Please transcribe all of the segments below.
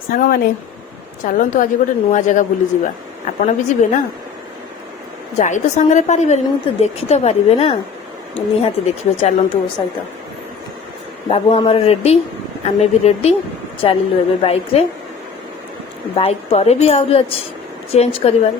सांग माने चलतु आज गोटे नुआ जगह बुली जावा आपण भी जीवे ना जाई तो सांगरे पारिबे तो देखी तो पारिबे ना निहाती देखिबे चलतु सहित बाबू आमर रेडी आमे भी रेडी चलिलु एबे बाइक रे बाइक परे भी आउरी अछि चेंज करिबार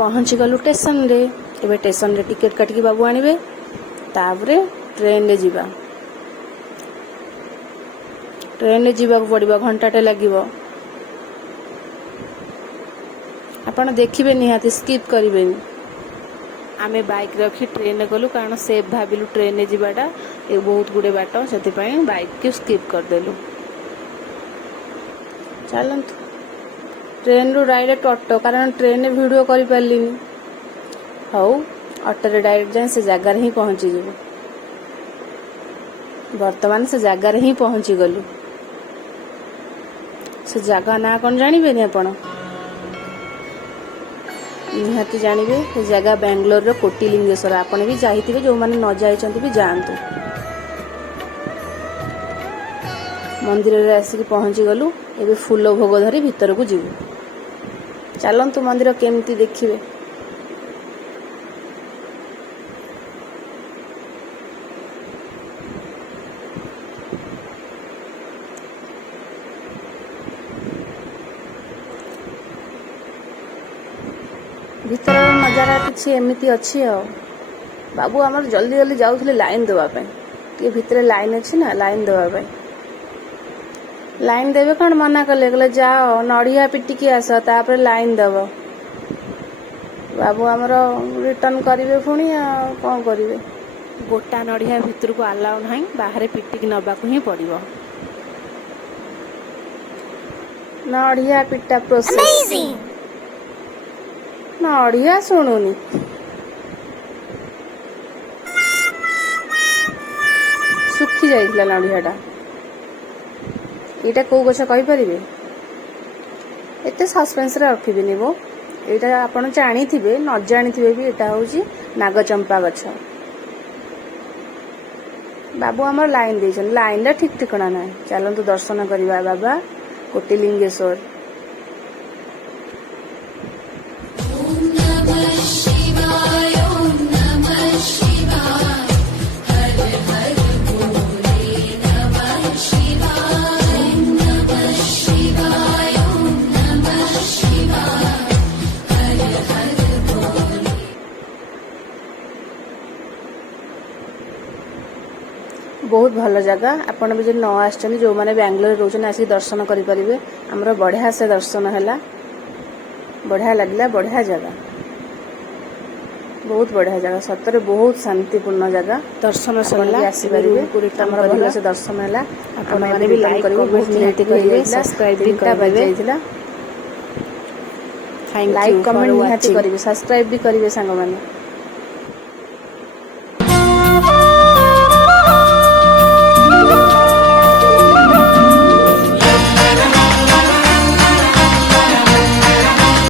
पहुँची गलु स्टेशन रे एबे स्टेशन रे टिकेट काटिकी बाबू आनिबे तापरे ट्रेन रे जीवा ट्रेन रे जीवा पड़िबो घंटाटे लागिबो आपण देखिबे निहाती स्किप करिबेनी आमे बाइक रखी ट्रेन रे गलु कारण सेफ भाबिलु ट्रेन रे जीवाटा ए बहुत गुडे बाट सेति पई बाइक के स्किप कर देलु चलंतु ट्रेन रु डायरेक्ट ऑटो कारण ट्रेन रे वीडियो करि पारलिनी हौ ऑटो रे डायरेक्ट जाय से जगह रे ही पहुंची जेबो वर्तमान से जगह रे ही पहुंची गलु से जगह ना कोन जानिबे नि आपण निहाती जानिबे से जगह बेंगलोर रो कोटिलिंगेश्वर आपण भी जाहितिबे जो माने न जायचंती भी जानतु मंदिर रे आसी पहुंची गलु एबे फूल भोग धरी भीतर को जीवु चलंतु मंदिर केमती देखिबे भीतर नजारा किछि एमिति अछि आ बाबू हमर जल्दी जल्दी जाउथले लाइन देबा पे के भीतर लाइन अछि ना लाइन देबा पे लाइन देवे कौन मना कले गले जाओ नड़िया पिटिकी आस तापर लाइन देव बाबू आमर रिटर्न करेंगे पुणी कौन करेंगे गोटा नड़िया भितर को अलाउ ना बाहर पिटिकी नबाक ही पड़ो नड़िया पिटा प्रोसेस नड़िया शुणुनी सुखी जाइला नड़ियाटा एटा को गछ कहि परिबे एते सस्पेंस रे रखिबिनी वो एटा आपण जानी थिबे न जानी थिबे भी एटा होची नागचंपा गछ बाबू हमर लाइन देछन लाइन दा ठीक ठिकाना ना चलंतु दर्शन करिबा बाबा कोटिलिंगेश्वर बहुत भल जगह आपण भी जो न आछन जो माने बेंगलोर रोजन आसी दर्शन करि परिबे हमरो बढ़िया से दर्शन हला बढ़िया लगला बढ़िया जगह बहुत बढ़िया जगह सतरे बहुत शांतिपूर्ण जगह दर्शन सला आसी परिबे हमरो भल से दर्शन हला आपण माने भी लाइक करिवो बहुत निहाती करिवे सब्सक्राइब भी कर जाइथिला थैंक यू लाइक कमेंट निहाती करिवे सब्सक्राइब भी करिवे संग माने।